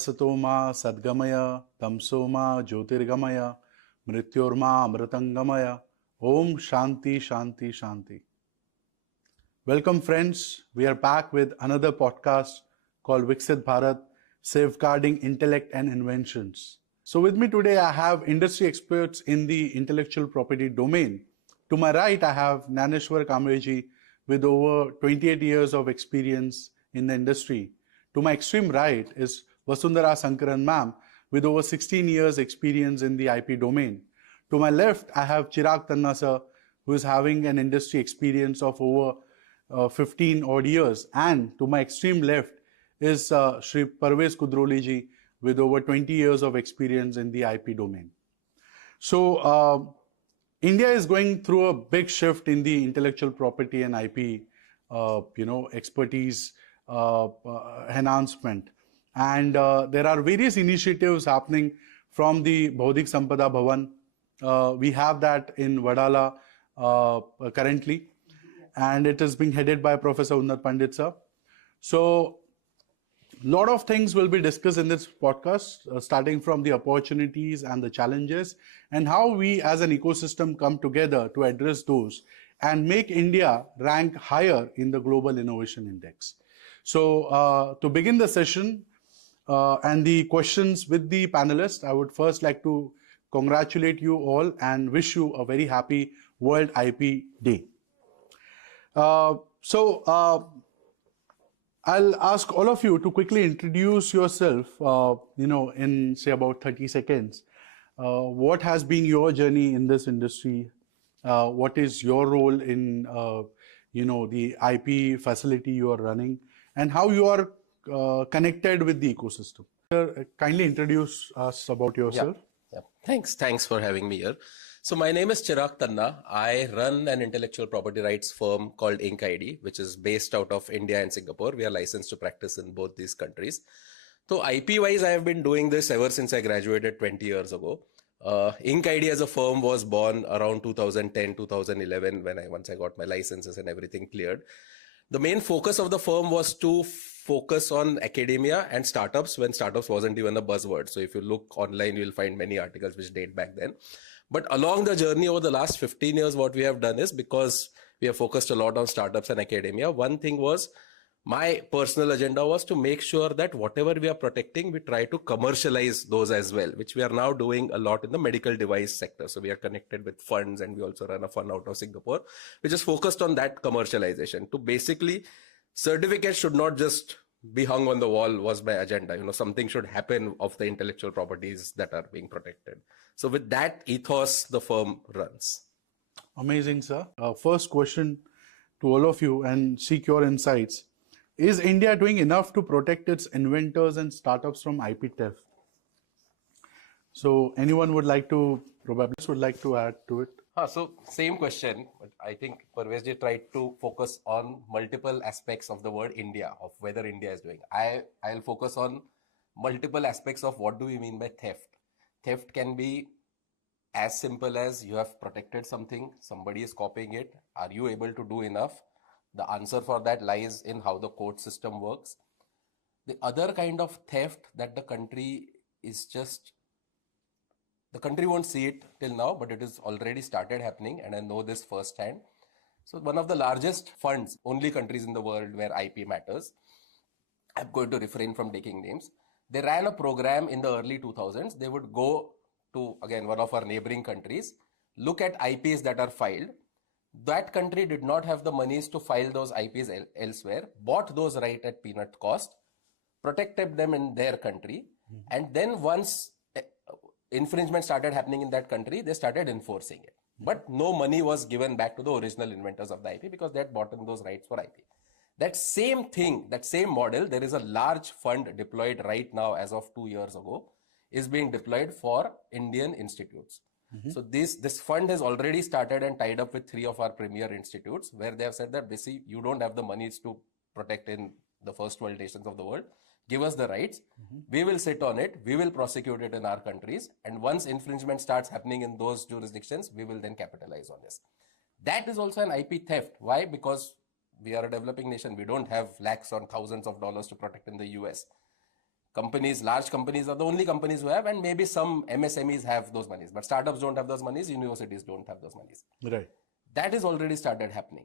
Vasatoma Sadgamaya Tamsoma Jyotirgamaya Mrityorma Amritangamaya Om Shanti Shanti Shanti. Welcome friends, we are back with another podcast called Vikasit Bharat, Safeguarding Intellect and Inventions. So with me today I have industry experts in the intellectual property domain. To my right I have Naneshwar Kamreji with over 28 years of experience in the industry. To my extreme right is Vasundhara Sankaran ma'am with over 16 years experience in the IP domain. To my left, I have Chirag Tanna sir, who is having an industry experience of over 15 odd years. And to my extreme left is Shri Parvez Kudroli ji with over 20 years of experience in the IP domain. So, India is going through a big shift in the intellectual property and IP, expertise enhancement. And there are various initiatives happening from the Baudik Sampada Bhavan. We have that in Vadala currently, and it is being headed by Professor Unnat Pandit sir. So, a lot of things will be discussed in this podcast, starting from the opportunities and the challenges, and how we as an ecosystem come together to address those and make India rank higher in the Global Innovation Index. So, to begin the session and the questions with the panelists, I would first like to congratulate you all and wish you a very happy World IP Day. I'll ask all of you to quickly introduce yourself, in say about 30 seconds. What has been your journey in this industry? What is your role in, the IP facility you are running, and how you are connected with the ecosystem? Kindly introduce us about yourself. Yeah. Thanks for having me here. So my name is Chirag Tanna. I run an intellectual property rights firm called Ink ID, which is based out of India and Singapore. We are licensed to practice in both these countries. So IP-wise, I have been doing this ever since I graduated 20 years ago. Ink ID as a firm was born around 2010, 2011 once I got my licenses and everything cleared. The main focus of the firm was to focus on academia and startups when startups wasn't even a buzzword. So if you look online, you'll find many articles which date back then. But along the journey over the last 15 years, what we have done is, because we have focused a lot on startups and academia, one thing was, my personal agenda was to make sure that whatever we are protecting, we try to commercialize those as well, which we are now doing a lot in the medical device sector. So we are connected with funds, and we also run a fund out of Singapore, which is focused on that commercialization. To basically, certificates should not just be hung on the wall was my agenda. Something should happen of the intellectual properties that are being protected. So with that ethos, the firm runs. Amazing, sir. First question to all of you and seek your insights. Is India doing enough to protect its inventors and startups from IP theft? So anyone would like to add to it? So same question, but I think Parvez tried to focus on multiple aspects of the word India, of whether India is doing. I'll focus on multiple aspects of what do we mean by theft. Theft can be as simple as you have protected something, somebody is copying it. Are you able to do enough? The answer for that lies in how the court system works. The other kind of theft that the country won't see it till now, but it has already started happening, and I know this firsthand. So one of the largest funds, only countries in the world where IP matters, I'm going to refrain from taking names. They ran a program in the early 2000s. They would go to, again, one of our neighboring countries, look at IPs that are filed. That country did not have the monies to file those IPs elsewhere, bought those right at peanut cost, protected them in their country, and then once infringement started happening in that country, they started enforcing it. But no money was given back to the original inventors of the IP because they had bought in those rights for IP. That same thing, that same model, there is a large fund deployed right now as of 2 years ago, is being deployed for Indian institutes. So this fund has already started and tied up with 3 of our premier institutes, where they have said that, basically, you don't have the monies to protect in the first world nations of the world. Give us the rights. We will sit on it. We will prosecute it in our countries. And once infringement starts happening in those jurisdictions, we will then capitalize on this. That is also an IP theft. Why? Because we are a developing nation. We don't have lakhs or thousands of dollars to protect in the US. Companies, large companies are the only companies who have, and maybe some MSMEs have those monies, but startups don't have those monies, universities don't have those monies. Right. That is already started happening.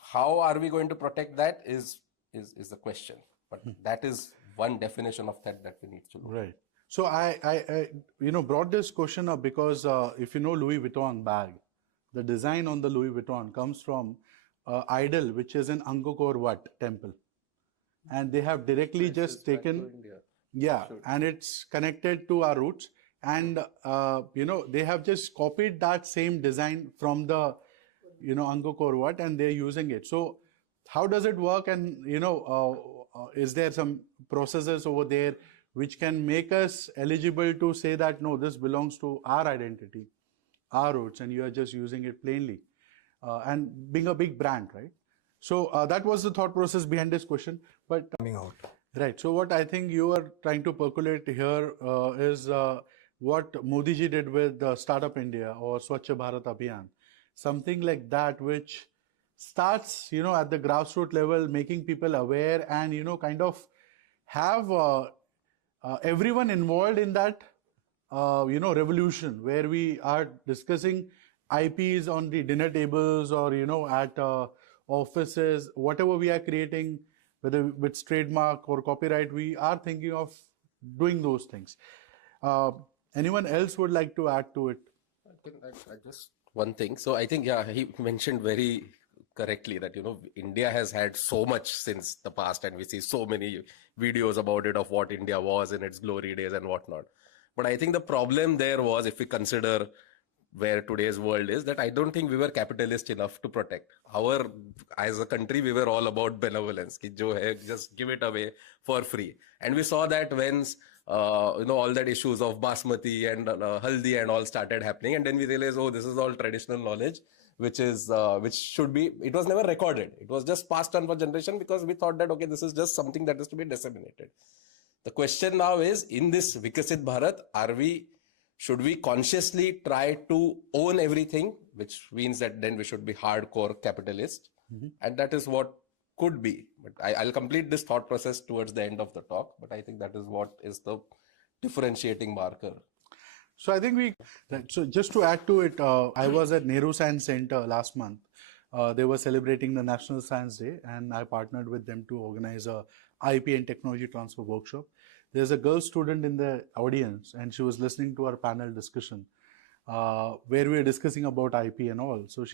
How are we going to protect that is the question. But that is one definition of that we need to look. Right. So I brought this question up because if you know Louis Vuitton bag, the design on the Louis Vuitton comes from idol, which is in Angkor Wat temple, and they have directly just taken, and it's connected to our roots, and they have just copied that same design from the Angkor Wat, and they're using it. So how does it work? And is there some processes over there which can make us eligible to say that no, this belongs to our identity, our roots, and you are just using it plainly, and being a big brand, right? So that was the thought process behind this question. But coming out. right. So what I think you are trying to percolate here is what Modi ji did with Startup India or Swachh Bharat Abhiyan, something like that, which starts at the grassroots level, making people aware, and kind of have everyone involved in that revolution, where we are discussing IPs on the dinner tables or at offices, whatever we are creating, whether with trademark or copyright, we are thinking of doing those things. Anyone else would like to add to it? I think I just one thing. So I think he mentioned very correctly that India has had so much since the past, and we see so many videos about it of what India was in its glory days and whatnot. But I think the problem there was, if we consider where today's world is, that I don't think we were capitalist enough to protect. As a country, we were all about benevolence. Ki jo hai, just give it away for free. And we saw that when all that issues of basmati and haldi and all started happening, and then we realized, oh, this is all traditional knowledge, which should be, it was never recorded. It was just passed on for generation, because we thought that, okay, this is just something that is to be disseminated. The question now is, in this Vikasit Bharat, should we consciously try to own everything, which means that then we should be hardcore capitalist, and that is what could be. But I'll complete this thought process towards the end of the talk, but I think that is what is the differentiating marker. So I think so just to add to it, I was at Nehru Science Center last month. They were celebrating the National Science Day, and I partnered with them to organize a IP and technology transfer workshop. There's a girl student in the audience, and she was listening to our panel discussion, where we were discussing about IP and all. So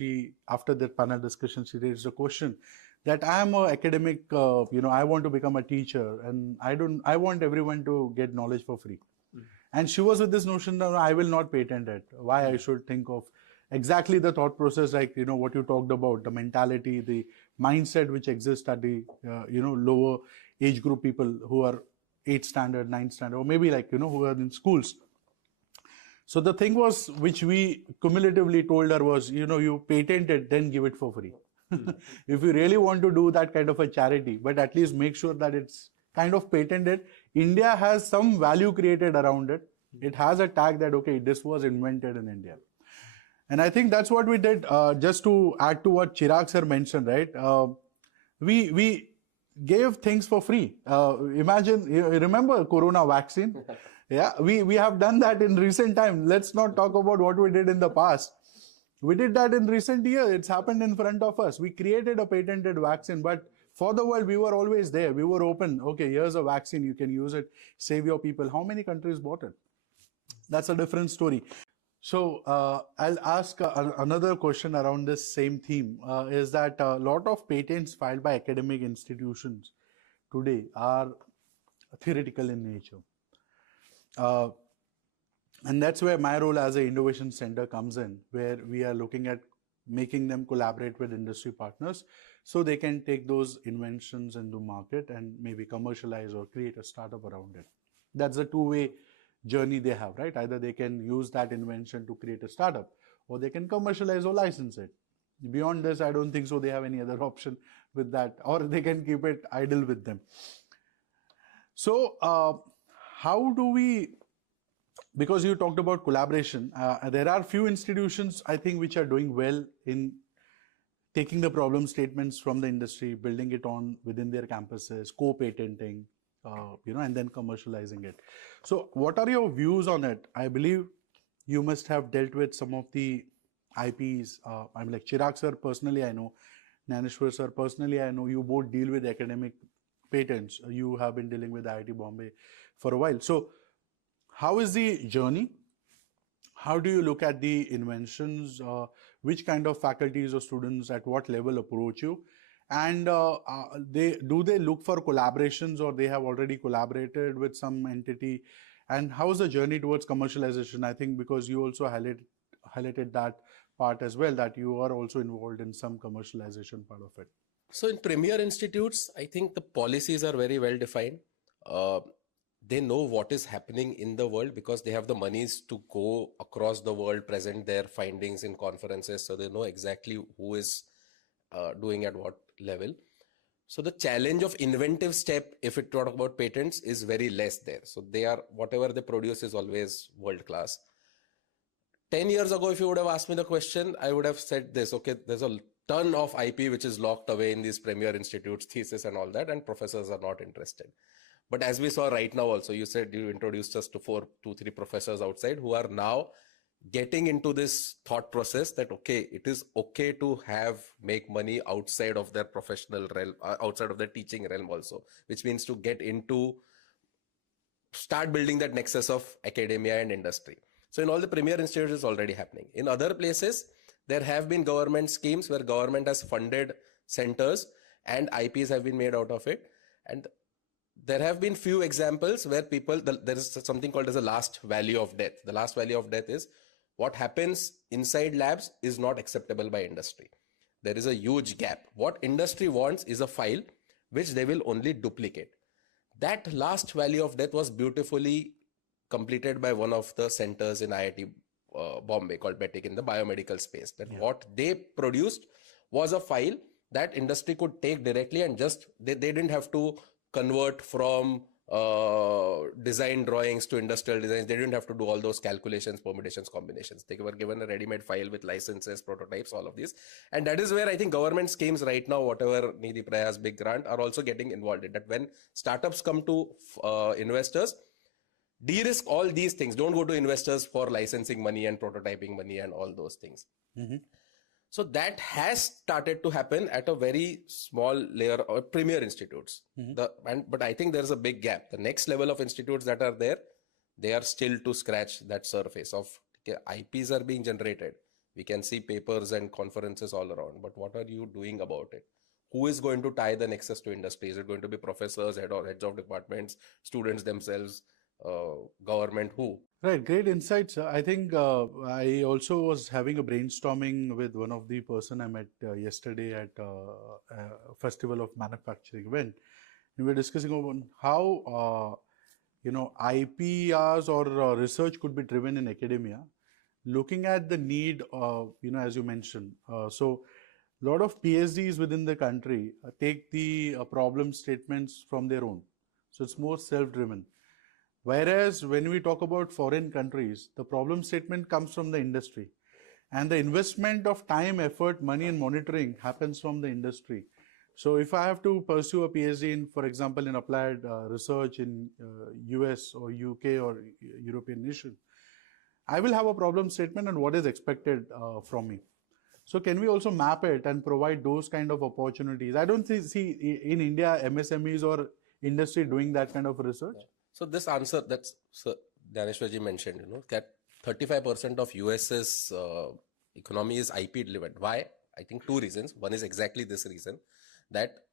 after that panel discussion, she raised a question that I am an academic, I want to become a teacher, and I want everyone to get knowledge for free. And she was with this notion that I will not patent it. Why I should think of exactly the thought process, like, what you talked about, the mentality, the mindset which exists at the, lower age group people who are 8th standard, 9th standard, or maybe who are in schools. So the thing was, which we cumulatively told her was, you patent it, then give it for free. If you really want to do that kind of a charity, but at least make sure that it's kind of patented. India has some value created around it. It has a tag that, okay, this was invented in India. And I think that's what we did. Just to add to what Chirag sir mentioned, right? We gave things for free. Imagine, remember Corona vaccine? Yeah, we have done that in recent time. Let's not talk about what we did in the past. We did that in recent years. It's happened in front of us. We created a patented vaccine, but for the world, we were always there. We were open. Okay, here's a vaccine. You can use it. Save your people. How many countries bought it? That's a different story. So I'll ask another question around this same theme, is that a lot of patents filed by academic institutions today are theoretical in nature. And that's where my role as an innovation center comes in, where we are looking at making them collaborate with industry partners so they can take those inventions into market and maybe commercialize or create a startup around it. That's a two-way journey they have, right? Either they can use that invention to create a startup, or they can commercialize or license it. Beyond this, I don't think so they have any other option with that, or they can keep it idle with them. So how do we, because you talked about collaboration, there are few institutions, I think, which are doing well in taking the problem statements from the industry, building it on within their campuses, co-patenting, and then commercializing it. So what are your views on it? I believe you must have dealt with some of the IPs. I'm like Chirag sir personally I know, Naneshwar sir personally I know. You both deal with academic patents. You have been dealing with IIT Bombay for a while. So how is the journey? How do you look at the inventions? Which kind of faculties or students at what level approach you? And they look for collaborations, or they have already collaborated with some entity? And how is the journey towards commercialization? I think because you also highlighted that part as well, that you are also involved in some commercialization part of it. So in premier institutes, I think the policies are very well defined. They know what is happening in the world because they have the monies to go across the world, present their findings in conferences. So they know exactly who is doing at what level. So the challenge of inventive step, if it talk about patents, is very less there. So they are, whatever they produce is always world class. 10 years ago, if you would have asked me the question, I would have said this, okay, there's a ton of IP which is locked away in these premier institutes, thesis and all that, and professors are not interested. But as we saw right now also, you said you introduced us to 3 professors outside who are now getting into this thought process that, okay, it is okay to make money outside of their professional realm, outside of their teaching realm also, which means to start building that nexus of academia and industry. So in all the premier institutes, it's already happening. In other places, there have been government schemes where government has funded centers and IPs have been made out of it. And there have been few examples where there is something called as a last value of death. The last value of death is what happens inside labs is not acceptable by industry. There is a huge gap. What industry wants is a file which they will only duplicate. That last value of death was beautifully completed by one of the centers in IIT Bombay called BETIC in the biomedical space. That what they produced was a file that industry could take directly and just, they didn't have to convert from design drawings to industrial designs. They didn't have to do all those calculations, permutations, combinations. They were given a ready-made file with licenses, prototypes, all of these. And that is where I think government schemes right now, whatever Nidhi Prayas big grant, are also getting involved in that. When startups come to investors, de-risk all these things. Don't go to investors for licensing money and prototyping money and all those things. Mm-hmm. So that has started to happen at a very small layer of premier institutes. Mm-hmm. But I think there's a big gap. The next level of institutes that are there, they are still to scratch that surface of IPs are being generated. We can see papers and conferences all around, but what are you doing about it? Who is going to tie the nexus to industry? Is it going to be professors, heads of departments, students themselves, government, who? Right, great insights. I think I also was having a brainstorming with one of the person I met yesterday at a festival of manufacturing event. We were discussing about how IPRs or research could be driven in academia, looking at the need, as you mentioned. So a lot of PhDs within the country take the problem statements from their own. So it's more self-driven. Whereas when we talk about foreign countries, the problem statement comes from the industry, and the investment of time, effort, money and monitoring happens from the industry. So if I have to pursue a PhD in, for example, in applied research in US or UK or European nation, I will have a problem statement and what is expected from me. So can we also map it and provide those kind of opportunities? I don't see in India MSMEs or industry doing that kind of research. So this answer that Daneshwarji mentioned, that 35% of US's economy is IP driven. Why? I think 2 reasons. One is exactly this reason, that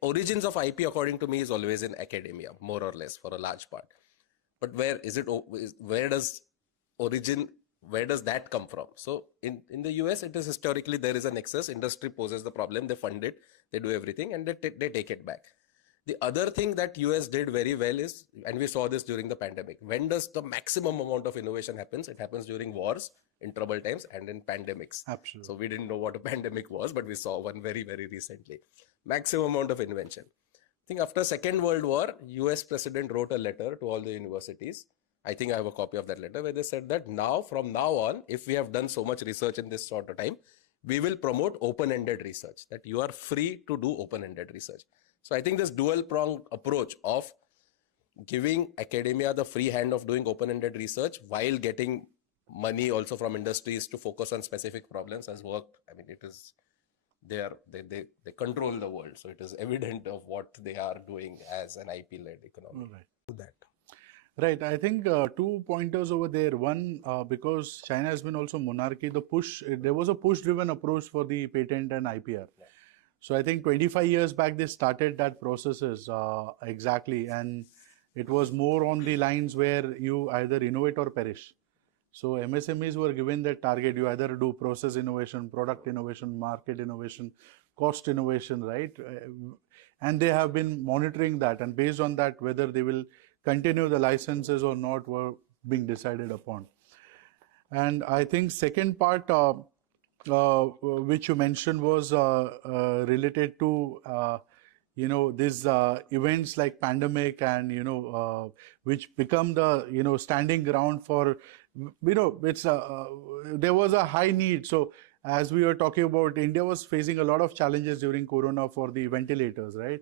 origins of IP, according to me, is always in academia, more or less, for a large part. But where does that come from? So in the US, it is historically, there is a nexus. Industry poses the problem, they fund it, they do everything, and they take it back. The other thing that US did very well is, and we saw this during the pandemic, when does the maximum amount of innovation happens? It happens during wars, in troubled times, and in pandemics. Absolutely. So we didn't know what a pandemic was, but we saw one very, very recently. Maximum amount of invention. I think after Second World War, US president wrote a letter to all the universities. I think I have a copy of that letter where they said that from now on, if we have done so much research in this sort of time, we will promote open-ended research, that you are free to do open-ended research. So I think this dual pronged approach of giving academia the free hand of doing open-ended research while getting money also from industries to focus on specific problems has worked. I mean, it is they control the world, so it is evident of what they are doing as an IP-led economy. Right. Right. I think 2 pointers over there. One, because China has been also monarchy, there was a push-driven approach for the patent and IPR. Yeah. So I think 25 years back they started that processes exactly, and it was more on the lines where you either innovate or perish. So MSMEs were given that target. You either do process innovation, product innovation, market innovation, cost innovation, right? And they have been monitoring that, and based on that, whether they will continue the licenses or not were being decided upon. And I think second part which you mentioned was related to these events like pandemic and which become the standing ground for it's there was a high need. So as we were talking about, India was facing a lot of challenges during Corona for the ventilators, right?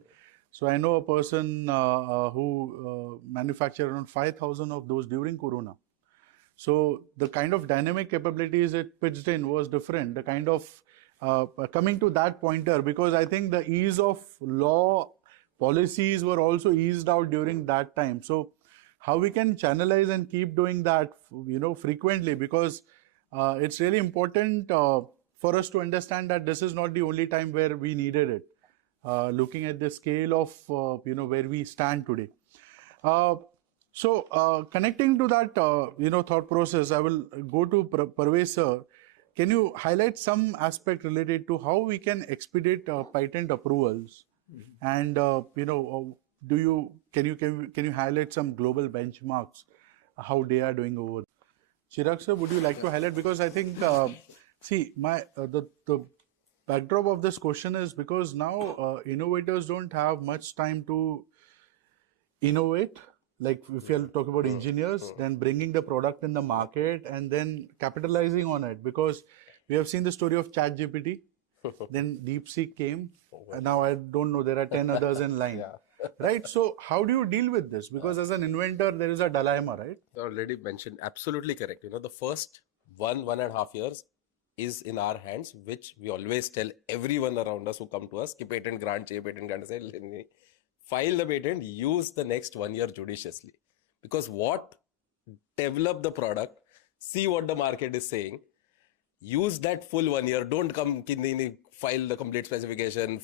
So I know a person who manufactured around 5,000 of those during Corona. So the kind of dynamic capabilities it pitched in was different. The kind of coming to that pointer, because I think the ease of law policies were also eased out during that time. So how we can channelize and keep doing that, frequently, because it's really important for us to understand that this is not the only time where we needed it. Looking at the scale of where we stand today. So connecting to that thought process, I will go to Parvez sir. Can you highlight some aspect related to how we can expedite patent approvals? And can you highlight some global benchmarks, how they are doing over there? Chirag sir, would you like to highlight? Because I think the backdrop of this question is because now innovators don't have much time to innovate. Like if you're talking about engineers, then bringing the product in the market and then capitalizing on it, because we have seen the story of ChatGPT, then DeepSeek came, and now I don't know, there are 10 others in line, right? So how do you deal with this? Because as an inventor, there is a dilemma, right? Already mentioned, absolutely correct. The first 1.5 years is in our hands, which we always tell everyone around us who come to us, ki patent grant chahiye, patent grant say, file the patent, use the next 1 year judiciously. Because develop the product, see what the market is saying, use that full 1 year, don't come, file the complete specification,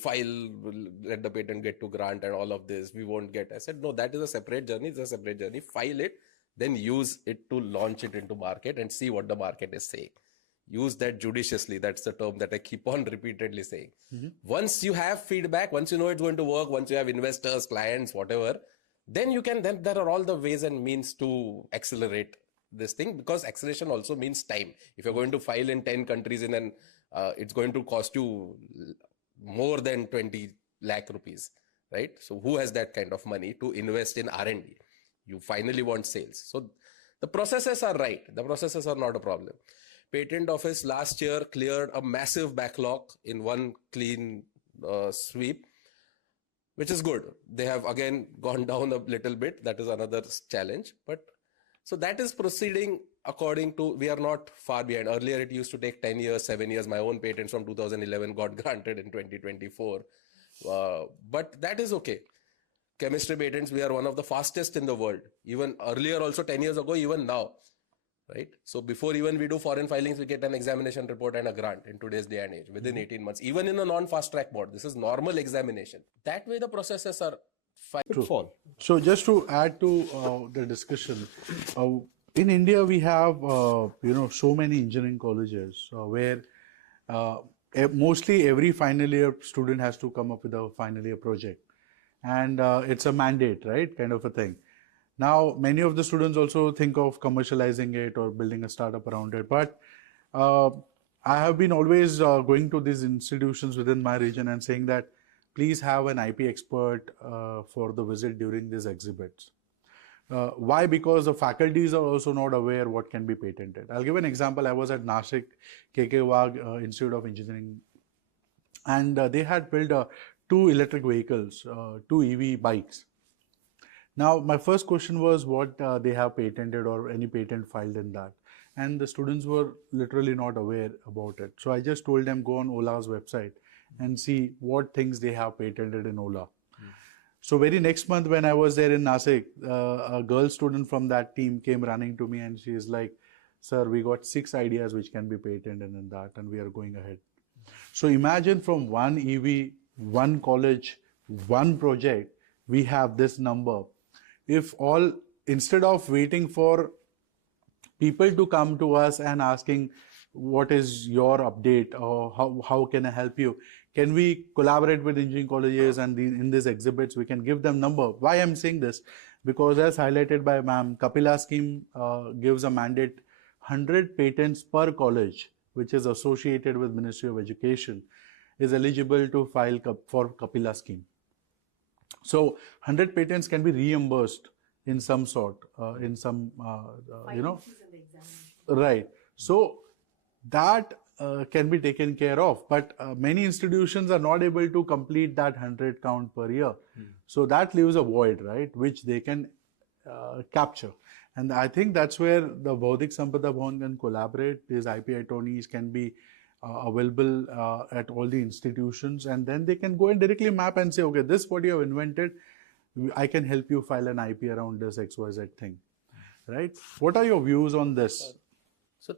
let the patent get to grant and all of this, we won't get. I said, no, that is a separate journey, file it, then use it to launch it into market and see what the market is saying. Use that judiciously. That's the term that I keep on repeatedly saying. Once you have feedback, once you know it's going to work, once you have investors, clients, whatever, then there are all the ways and means to accelerate this thing, because acceleration also means time. If you're going to file in 10 countries it's going to cost you more than 20 lakh rupees, right? So who has that kind of money to invest in R&D? You finally want sales. So the processes are right. The processes are not a problem. Patent Office last year cleared a massive backlog in one clean sweep, which is good. They have again gone down a little bit. That is another challenge. But so that is proceeding according to, we are not far behind. Earlier it used to take 10 years, 7 years. My own patents from 2011 got granted in 2024. But that is okay. Chemistry patents, we are one of the fastest in the world. Even earlier also 10 years ago, even now. Right? So before even we do foreign filings, we get an examination report and a grant in today's day and age within 18 months, even in a non-fast track mode. This is normal examination. That way the processes are fine. So just to add to the discussion, in India we have so many engineering colleges where mostly every final year student has to come up with a final year project, and it's a mandate, right, kind of a thing. Now, many of the students also think of commercializing it or building a startup around it. But I have been always going to these institutions within my region and saying that please have an IP expert for the visit during these exhibits. Why? Because the faculties are also not aware what can be patented. I'll give an example. I was at Nashik, KK Wag Institute of Engineering, and they had built a 2 electric vehicles, 2 EV bikes. Now, my first question was what they have patented or any patent filed in that. And the students were literally not aware about it. So I just told them go on Ola's website and see what things they have patented in Ola. So very next month when I was there in Nasik, a girl student from that team came running to me and she is like, sir, we got 6 ideas which can be patented in that and we are going ahead. So imagine from one EV, one college, one project, we have this number. If all, instead of waiting for people to come to us and asking, what is your update or how can I help you? Can we collaborate with engineering colleges and in these exhibits, we can give them number. Why I'm saying this? Because as highlighted by ma'am, Kapila scheme gives a mandate 100 patents per college, which is associated with Ministry of Education, is eligible to file for Kapila scheme. So 100 patents can be reimbursed in some sort, in some, right. So that can be taken care of, but many institutions are not able to complete that 100 count per year. So that leaves a void, right, which they can capture. And I think that's where the Baudik Sampada Bhavan can collaborate. These IP attorneys can be available at all the institutions, and then they can go and directly map and say, okay, this what you have invented, I can help you file an IP around this XYZ thing, right? What are your views on this? So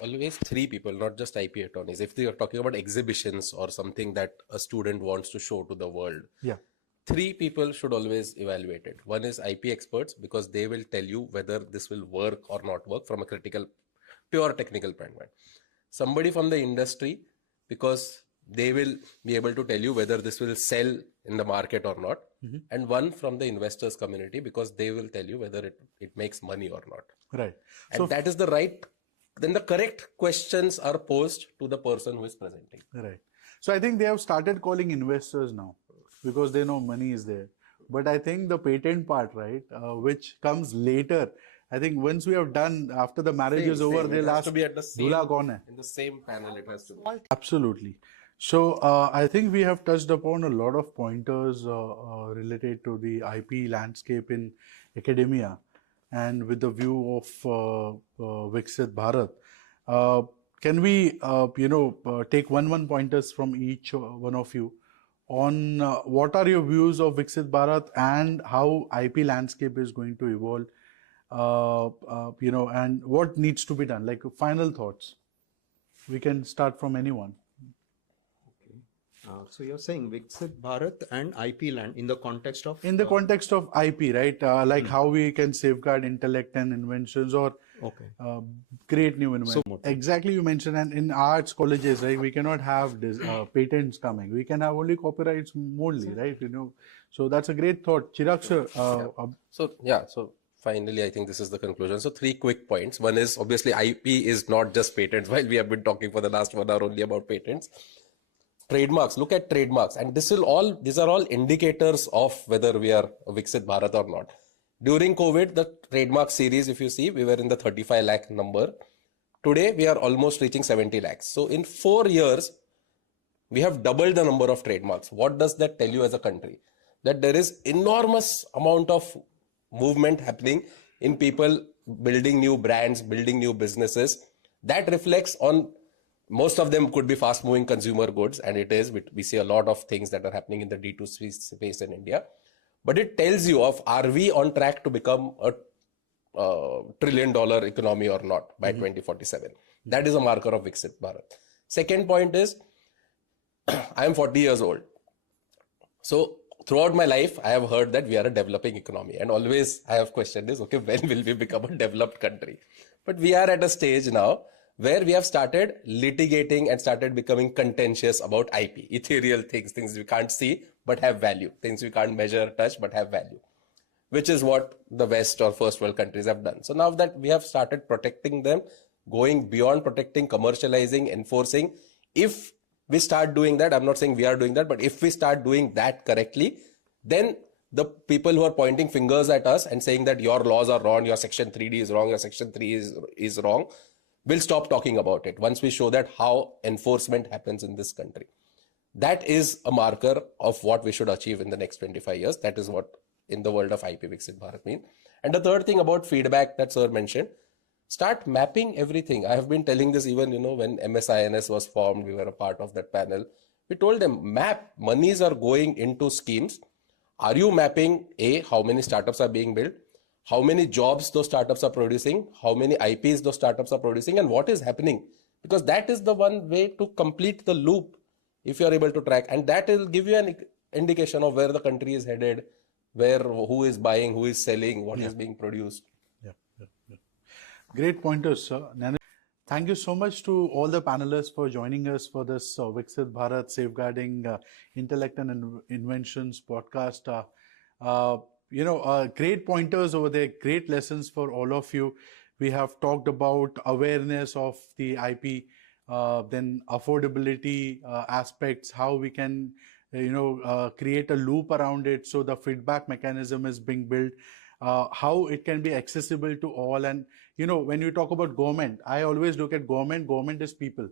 always three people, not just IP attorneys. If they are talking about exhibitions or something that a student wants to show to the world, yeah, 3 people should always evaluate it. One is IP experts, because they will tell you whether this will work or not work from a pure technical standpoint. Somebody from the industry, because they will be able to tell you whether this will sell in the market or not. And one from the investors community, because they will tell you whether it makes money or not. Right. And so that is then the correct questions are posed to the person who is presenting. Right. So I think they have started calling investors now because they know money is there. But I think the patent part, right, which comes later, I think once we have done, after the marriage is over, they'll ask, to be at the same, Dula kaun hai? In the same panel it has to be. Absolutely. So I think we have touched upon a lot of pointers related to the IP landscape in academia and with the view of Vikasit Bharat. Can we, take one pointers from each one of you on what are your views of Vikasit Bharat and how IP landscape is going to evolve, and what needs to be done, like final thoughts. We can start from anyone. So you're saying Vikasit Bharat and IP land in the context of? In the context of IP, right? Like how we can safeguard intellect and inventions or create new inventions. So, exactly, you mentioned, and in arts colleges, right, we cannot have this, patents coming. We can have only copyrights only, right? So that's a great thought. Chirag sir. So finally, I think this is the conclusion. So 3 quick points. One is obviously IP is not just patents, while we have been talking for the last 1 hour only about patents. Trademarks, look at trademarks, and these are all indicators of whether we are Vikasit Bharat or not. During COVID, the trademark series, if you see, we were in the 35 lakh number. Today, we are almost reaching 70 lakhs. So in 4 years, we have doubled the number of trademarks. What does that tell you as a country? That there is enormous amount of movement happening in people building new brands, building new businesses. That reflects on, most of them could be fast moving consumer goods, and it is. We see a lot of things that are happening in the D2C space in India. But it tells you are we on track to become a $1 trillion economy or not by 2047. That is a marker of Vikasit Bharat. Second point is, I am 40 years old. So throughout my life, I have heard that we are a developing economy. And always I have questioned this, okay, when will we become a developed country? But we are at a stage now where we have started litigating and started becoming contentious about IP, ethereal things we can't see but have value, things we can't measure, touch but have value, which is what the West or first world countries have done. So now that we have started protecting them, going beyond protecting, commercializing, enforcing, if we start doing that, I'm not saying we are doing that, but if we start doing that correctly, then the people who are pointing fingers at us and saying that your laws are wrong, your section 3D is wrong, your section 3 is wrong, will stop talking about it once we show that how enforcement happens in this country. that is a marker of what we should achieve in the next 25 years. That is what in the world of IP Viksit Bharat mean. And the third thing about feedback that sir mentioned, start mapping everything. I have been telling this even, when MSINS was formed, we were a part of that panel. We told them, map, monies are going into schemes. Are you mapping, A, how many startups are being built? How many jobs those startups are producing? How many IPs those startups are producing? And what is happening? Because that is the one way to complete the loop if you are able to track. And that will give you an indication of where the country is headed, who is buying, who is selling, what is being produced. Yeah. Great pointers, sir. Thank you so much to all the panelists for joining us for this Viksit Bharat Safeguarding Intellect and Inventions podcast. Great pointers over there, great lessons for all of you. We have talked about awareness of the IP, then affordability aspects, how we can, create a loop around it so the feedback mechanism is being built, how it can be accessible to all. And, when you talk about government, I always look at government is people.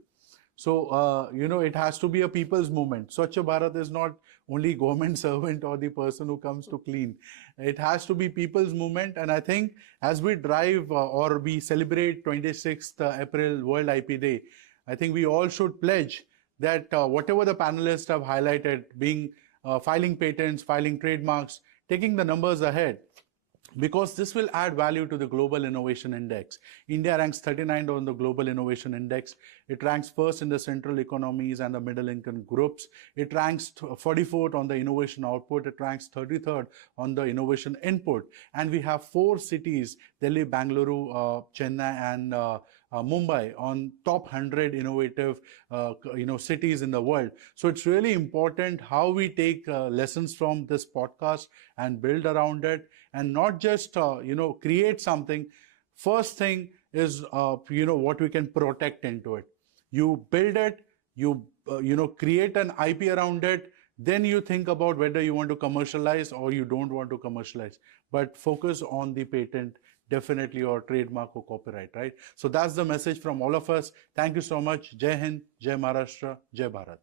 So, it has to be a people's movement. Swachh Bharat is not only government servant or the person who comes to clean. It has to be people's movement. And I think as we drive or we celebrate 26th April World IP Day, I think we all should pledge that whatever the panelists have highlighted, being filing patents, filing trademarks, taking the numbers ahead, because this will add value to the Global Innovation Index. India ranks 39 on the Global Innovation Index. It ranks first in the central economies and the middle income groups. It ranks 44th on the innovation output. It ranks 33rd on the innovation input. And we have 4 cities, Delhi, Bangalore, Chennai, and Mumbai, on top 100 innovative cities in the world. So it's really important how we take lessons from this podcast and build around it, and not just create something. First thing is what we can protect into it. You build it, you create an IP around it, then you think about whether you want to commercialize or you don't want to commercialize. But focus on the patent, definitely, or trademark or copyright, right? So that's the message from all of us. Thank you so much. Jai Hind, Jai Maharashtra, Jai Bharat.